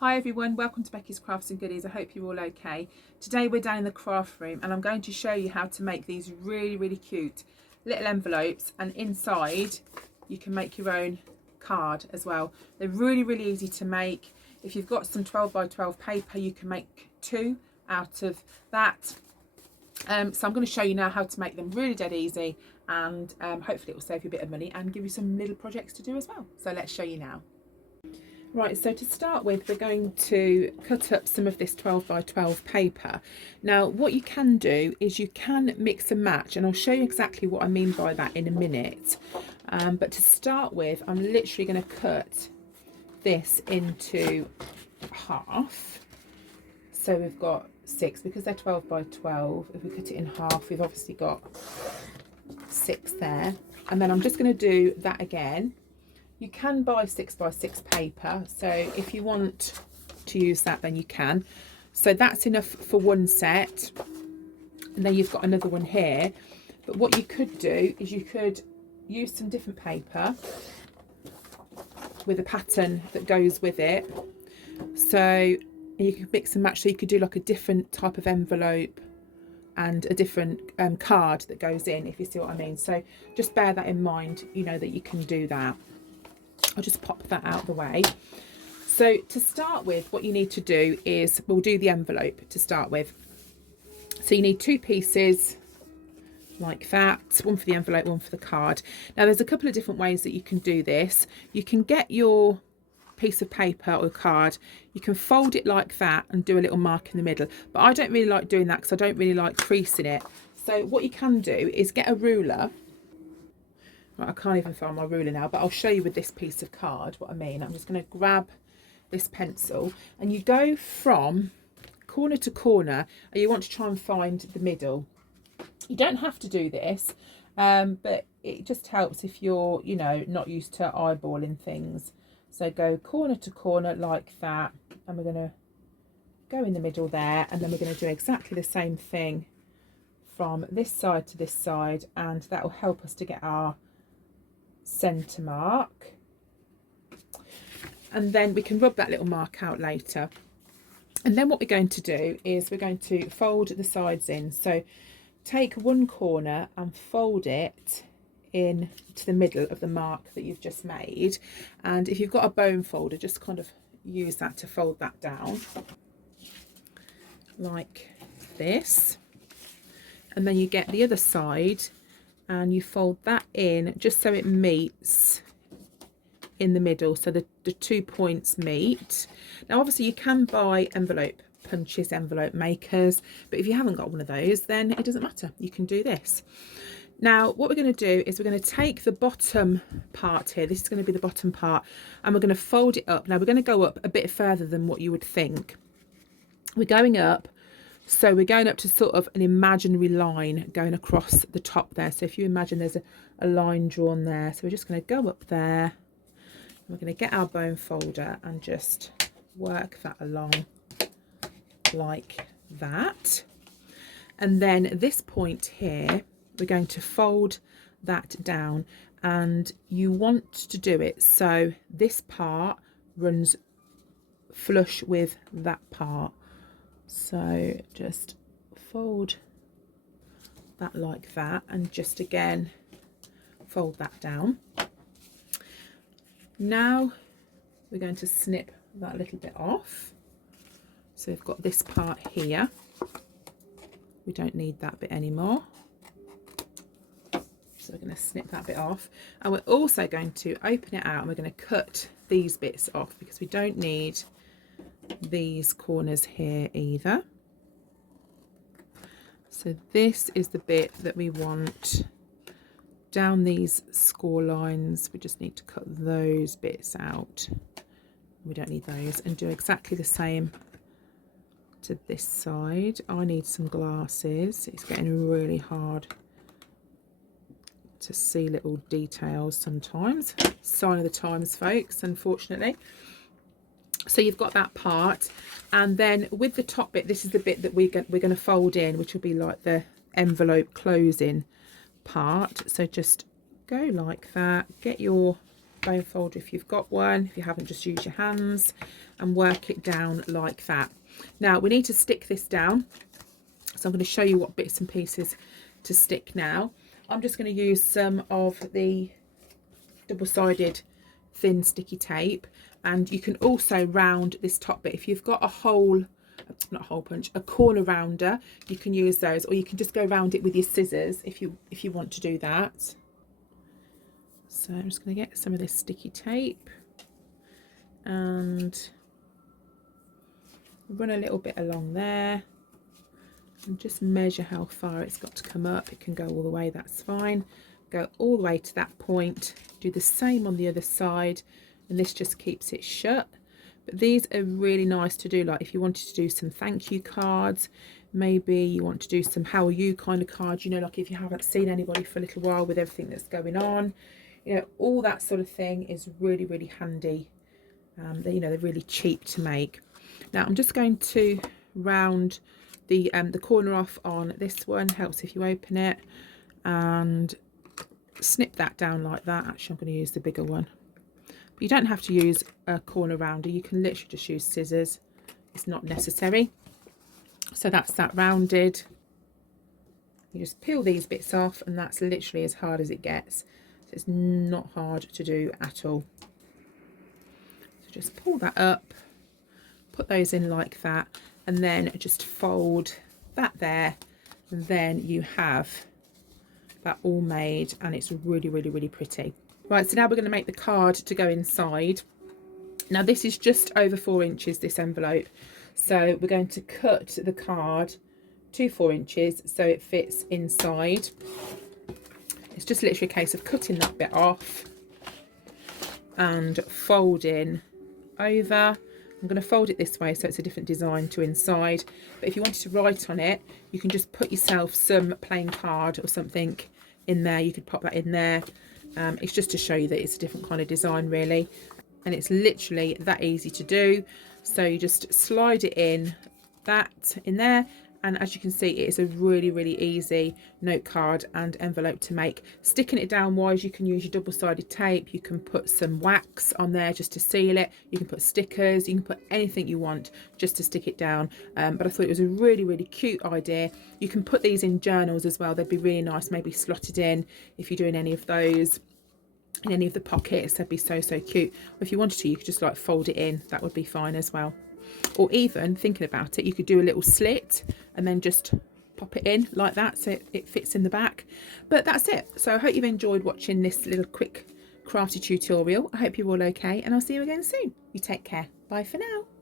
Hi everyone, welcome to Becky's Crafts and Goodies. I hope you're all okay. Today we're down in the craft room and I'm going to show you how to make these really cute little envelopes, and inside you can make your own card as well. They're really easy to make. If you've got some 12 by 12 paper, you can make two out of that. So I'm going to show you now how to make them really dead easy, and hopefully it will save you a bit of money and give you some little projects to do as well. So let's show you now. Right, so to start with, we're going to cut up some of this 12 by 12 paper. Now, what you can do is you can mix and match, and I'll show you exactly what I mean by that in a minute. But to start with, I'm literally going to cut this into half. So we've got 6, because they're 12 by 12. If we cut it in half, we've obviously got 6 there. And then I'm just going to do that again. You can buy 6 by 6 paper, so if you want to use that, then you can. So that's enough for one set, and then you've got another one here. But what you could do is you could use some different paper with a pattern that goes with it. So you could mix and match, so you could do like a different type of envelope and a different card that goes in, if you see what I mean. So just bear that in mind, you know, that you can do that. I'll just pop that out of the way. So to start with, what you need to do is, we'll do the envelope to start with. So you need 2 pieces like that, one for the envelope, one for the card. Now there's a couple of different ways that you can do this. You can get your piece of paper or card, you can fold it like that and do a little mark in the middle, but I don't really like doing that because I don't really like creasing it. So what you can do is get a ruler. Right, I can't even find my ruler now, but I'll show you with this piece of card what I mean. I'm just going to grab this pencil, and you go from corner to corner, and you want to try and find the middle. You don't have to do this, but it just helps if you're, you know, not used to eyeballing things. So go corner to corner like that, and we're going to go in the middle there, and then we're going to do exactly the same thing from this side to this side, and that will help us to get our centre mark, and then we can rub that little mark out later. And then what we're going to do is we're going to fold the sides in. So take one corner and fold it in to the middle of the mark that you've just made, and if you've got a bone folder, just kind of use that to fold that down like this, and then you get the other side and you fold that in just so it meets in the middle, so the 2 points meet. Now obviously you can buy envelope punches, envelope makers, but if you haven't got one of those, then it doesn't matter, you can do this. Now what we're going to do is we're going to take the bottom part here, this is going to be the bottom part, and we're going to fold it up. Now we're going to go up a bit further than what you would think. We're going up, so we're going up to sort of an imaginary line going across the top there. So if you imagine there's a line drawn there, so we're just going to go up there, and we're going to get our bone folder and just work that along like that. And then this point here, we're going to fold that down, and you want to do it so this part runs flush with that part. So just fold that like that, and just again fold that down. Now we're going to snip that little bit off. So we've got this part here, we don't need that bit anymore, so we're going to snip that bit off. And we're also going to open it out, and we're going to cut these bits off because we don't need these corners here either. So this is the bit that we want down these score lines. We just need to cut those bits out, we don't need those, and do exactly the same to this side. I need some glasses, it's getting really hard to see little details sometimes. Sign of the times, folks, unfortunately. So you've got that part, and then with the top bit, this is the bit that we're going to fold in, which will be like the envelope closing part. So just go like that, get your bone folder if you've got one. If you haven't, just use your hands and work it down like that. Now we need to stick this down, so I'm going to show you what bits and pieces to stick now. I'm just going to use some of the double-sided thin sticky tape, and you can also round this top bit. If you've got a hole, not a hole punch, a corner rounder, you can use those, or you can just go round it with your scissors if you want to do that. So I'm just going to get some of this sticky tape and run a little bit along there and just measure how far it's got to come up. It can go all the way, that's fine. Go all the way to that point, do the same on the other side, and this just keeps it shut. But these are really nice to do, like if you wanted to do some thank you cards, maybe you want to do some how are you kind of cards, you know, like if you haven't seen anybody for a little while with everything that's going on, you know, all that sort of thing is really, really handy. You know, they're really cheap to make. Now I'm just going to round the corner off on this one. Helps if you open it, and snip that down like that. Actually, I'm going to use the bigger one. But you don't have to use a corner rounder. You can literally just use scissors. It's not necessary. So that's that rounded. You just peel these bits off, and that's literally as hard as it gets. So it's not hard to do at all. So just pull that up, put those in like that, and then just fold that there, and then you have that all made, and it's really, really, really pretty. Right, so now we're going to make the card to go inside. Now this is just over 4 inches, this envelope, so we're going to cut the card to 4 inches so it fits inside. It's just literally a case of cutting that bit off and folding over. I'm going to fold it this way so it's a different design to inside, but if you wanted to write on it, you can just put yourself some plain card or something in there. You could pop that in there. It's just to show you that it's a different kind of design really, and it's literally that easy to do. So you just slide it in there, and as you can see, it is a really, really easy note card and envelope to make. Sticking it down wise, you can use your double-sided tape, you can put some wax on there just to seal it, you can put stickers, you can put anything you want just to stick it down. But I thought it was a really, really cute idea. You can put these in journals as well. They'd be really nice, maybe slotted in if you're doing any of those in any of the pockets. They'd be so, so cute. Or if you wanted to, you could just like fold it in, that would be fine as well. Or even thinking about it, you could do a little slit and then just pop it in like that so it fits in the back. But that's it. So I hope you've enjoyed watching this little quick crafty tutorial. I hope you're all okay, and I'll see you again soon. You take care. Bye for now.